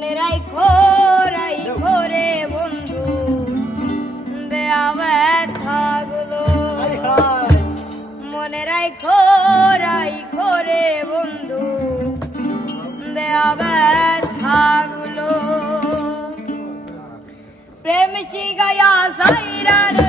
মনে রাইখো রাইখো রে বন্ধু। দেয়া ব্যথাগুলো মনে রাইখো রাইখো রে বন্ধু। দেয়া ব্যথাগুলো প্রেম শিগায়া সাইরা রে